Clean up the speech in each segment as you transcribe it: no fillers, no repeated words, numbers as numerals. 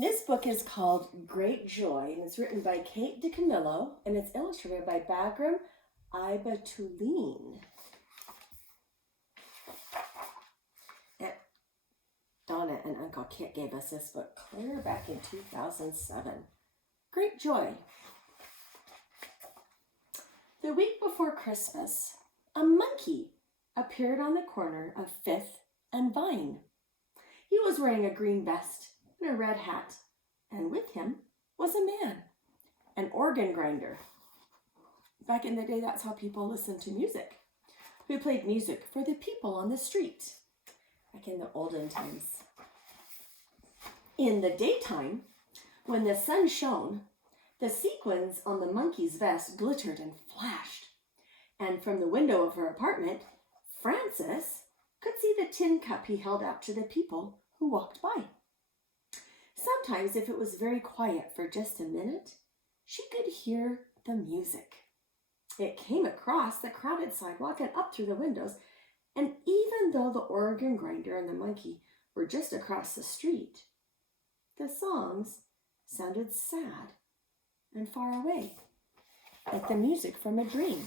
This book is called Great Joy, and it's written by Kate DiCamillo, and it's illustrated by Bagram, Ibatoulline. And Donna and Uncle Kit gave us this book clear back in 2007. Great Joy. The week before Christmas, a monkey appeared on the corner of 5th and Vine. He was wearing a green vest and a red hat, and with him was a man, an organ grinder. Back in the day, that's how people listened to music. Who played music for the people on the street, back in the olden times. In the daytime, when the sun shone, the sequins on the monkey's vest glittered and flashed, and from the window of her apartment, Frances could see the tin cup he held out to the people who walked by. Sometimes, if it was very quiet for just a minute, she could hear the music. It came across the crowded sidewalk and up through the windows, and even though the organ grinder and the monkey were just across the street, the songs sounded sad and far away, like the music from a dream.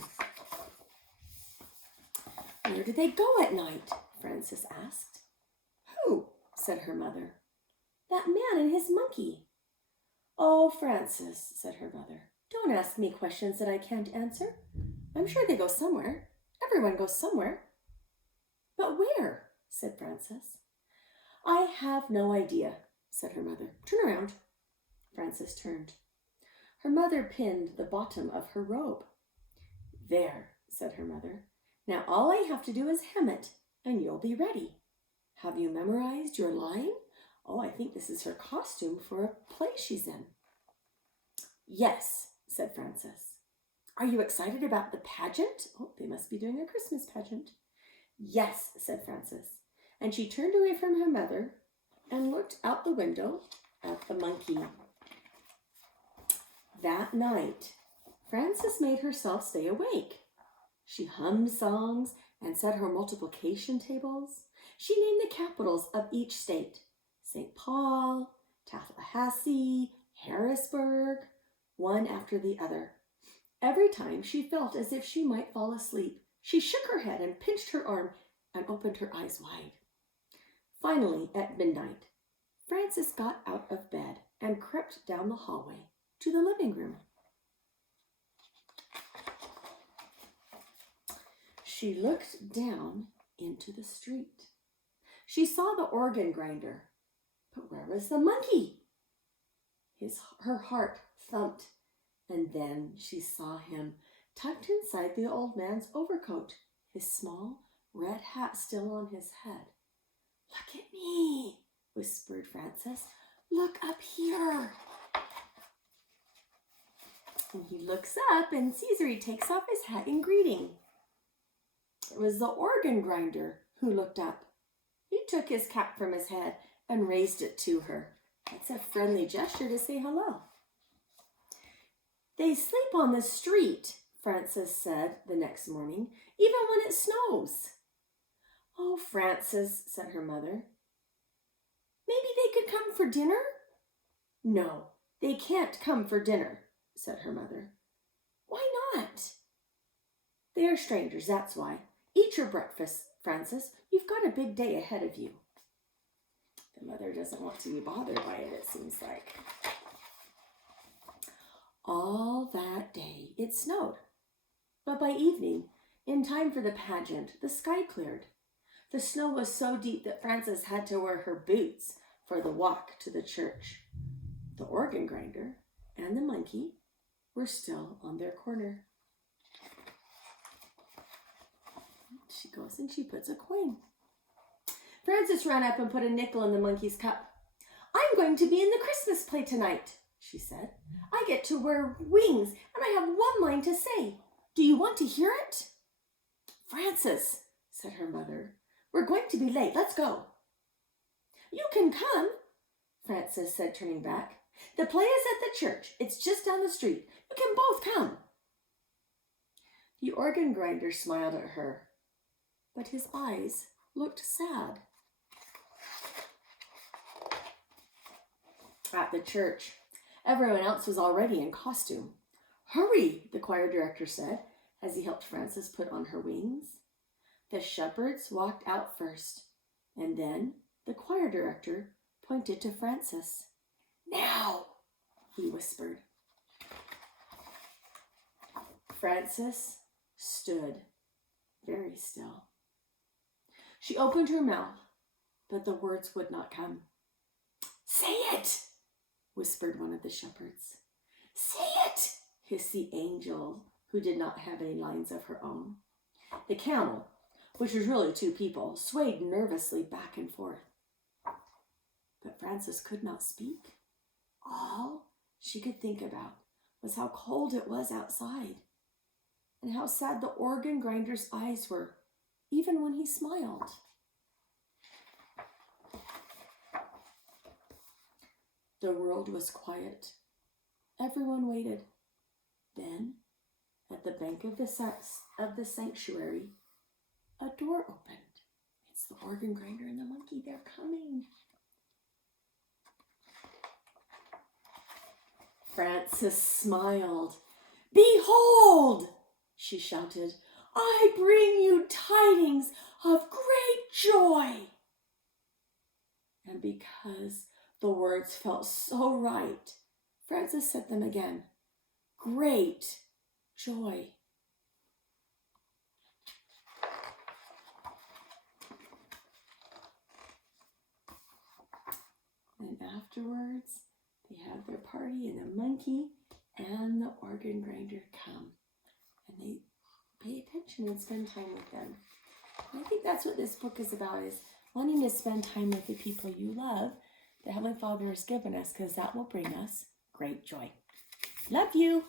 "Where do they go at night?" Frances asked. "Who?" said her mother. "That man and his monkey." "Oh, Frances," said her mother, "don't ask me questions that I can't answer. I'm sure they go somewhere. Everyone goes somewhere." "But where?" said Frances. "I have no idea," said her mother. "Turn around." Frances turned. Her mother pinned the bottom of her robe. "There," said her mother. "Now all I have to do is hem it, and you'll be ready. Have you memorized your line? Oh, I think this is her costume for a play she's in." "Yes," said Frances. "Are you excited about the pageant?" Oh, they must be doing a Christmas pageant. "Yes," said Frances, and she turned away from her mother and looked out the window at the monkey. That night, Frances made herself stay awake. She hummed songs and set her multiplication tables. She named the capitals of each state: St. Paul, Tallahassee, Harrisburg, one after the other. Every time she felt as if she might fall asleep, she shook her head and pinched her arm and opened her eyes wide. Finally, at midnight, Frances got out of bed and crept down the hallway to the living room. She looked down into the street. She saw the organ grinder, but where was the monkey? Her heart thumped, and then she saw him tucked inside the old man's overcoat, his small red hat still on his head. "Look at me," whispered Frances. "Look up here." And he looks up and sees her. He takes off his hat in greeting. It was the organ grinder who looked up. He took his cap from his head and raised it to her. That's a friendly gesture to say hello. "They sleep on the street," Frances said the next morning, "even when it snows." "Oh, Frances," said her mother, "maybe they could come for dinner?" "No, they can't come for dinner," said her mother. "Why not?" "They are strangers, that's why. Eat your breakfast, Frances. You've got a big day ahead of you." The mother doesn't want to be bothered by it, it seems like. All that day it snowed, but by evening, in time for the pageant, the sky cleared. The snow was so deep that Frances had to wear her boots for the walk to the church. The organ grinder and the monkey were still on their corner. She goes and she puts a coin. Frances ran up and put a nickel in the monkey's cup. "I'm going to be in the Christmas play tonight," she said. "I get to wear wings, and I have one line to say. Do you want to hear it?" "Frances," said her mother, "we're going to be late. Let's go." "You can come," Frances said, turning back. "The play is at the church. It's just down the street. You can both come." The organ grinder smiled at her, but his eyes looked sad. At the church, everyone else was already in costume. "Hurry," the choir director said as he helped Frances put on her wings. The shepherds walked out first, and then the choir director pointed to Frances. "Now," he whispered. Frances stood very still. She opened her mouth, but the words would not come. "Say it," whispered one of the shepherds. "Say it," hissed the angel, who did not have any lines of her own. The camel, which was really two people, swayed nervously back and forth. But Frances could not speak. All she could think about was how cold it was outside, and how sad the organ grinder's eyes were, even when he smiled. The world was quiet. Everyone waited. Then, at the bank of the sanctuary, a door opened. "It's the organ grinder and the monkey. They're coming." Frances smiled. "Behold," she shouted, "I bring you tidings of great joy." And because the words felt so right, Frances said them again. Great joy. And afterwards, they have their party, and the monkey and the organ grinder come. And they pay attention and spend time with them. And I think that's what this book is about, is wanting to spend time with the people you love that Heavenly Father has given us, because that will bring us great joy. Love you.